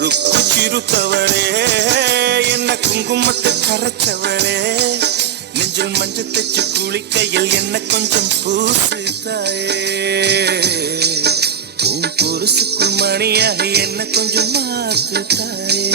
ருக்கு சிறுத்தவளே என்ன குங்குமத்தை கரைச்சவளே நெஞ்சில் மஞ்சள் தச்சு குளிக்கையில் என்ன கொஞ்சம் பூசு தாயே உன் பொருசுக்குள் மணியாக என்ன கொஞ்சம் மாத்து தாயே